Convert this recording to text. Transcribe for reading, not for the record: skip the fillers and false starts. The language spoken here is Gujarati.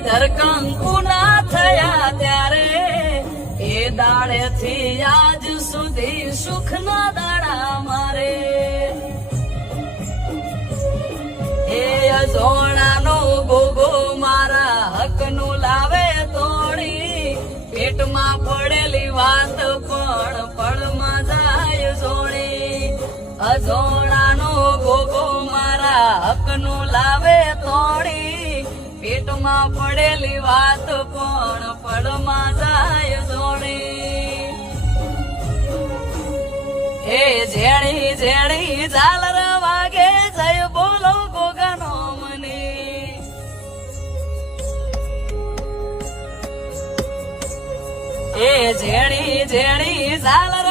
ધરકંકુ ના થયા ત્યારે એ દાડેથી આજ સુધી સુખ ના દાડા મારે એ અજોણાનો ગોગો મારા હકનું લાવે તોડી પેટમાં પડેલી વાત પણ પળમાં જાય જોડી અજોણાનો ગોગો મારા હકનું લાવે તોડી પેટમાં પડેલી વાત પણ પળમાં જાય જોડી એ જેણી જેણી ઝાલર વાગે જય બોલો ગોગાનો મને એ જેણી જેણી ઝાલર